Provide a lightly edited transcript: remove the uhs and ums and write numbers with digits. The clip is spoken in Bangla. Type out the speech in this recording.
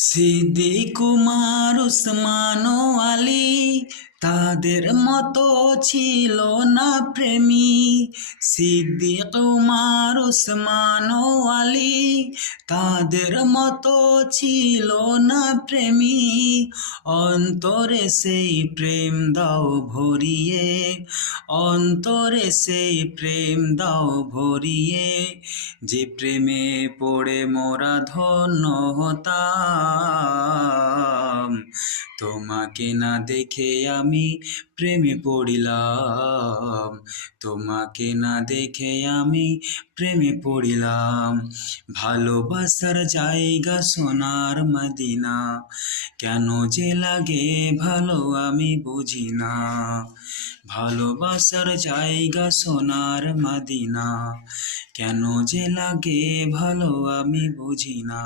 সিদ্দিক উমর উসমান ও আলী তাদের মতো ছিল না প্রেমী। সিদ্দিক উমর উসমান ও আলী তাদের মতো ছিল না প্রেমী। অন্তরে সেই প্রেম দাও ভরিয়ে, অন্তরে সেই প্রেম দাও ভরিয়ে, যে প্রেমে পড়ে মোরা ধন্য হতাম। তোমাকে না দেখে আমি প্রেমে পড়িলাম, তোমাকে না দেখে আমি প্রেমে পড়িলাম। ভালোবাসার জায়গা সোনার মদিনা, কেন যে লাগে ভালো আমি বুঝি না। ভালোবাসার জায়গা সোনার মদিনা, কেন যে লাগে ভালো আমি বুঝি না।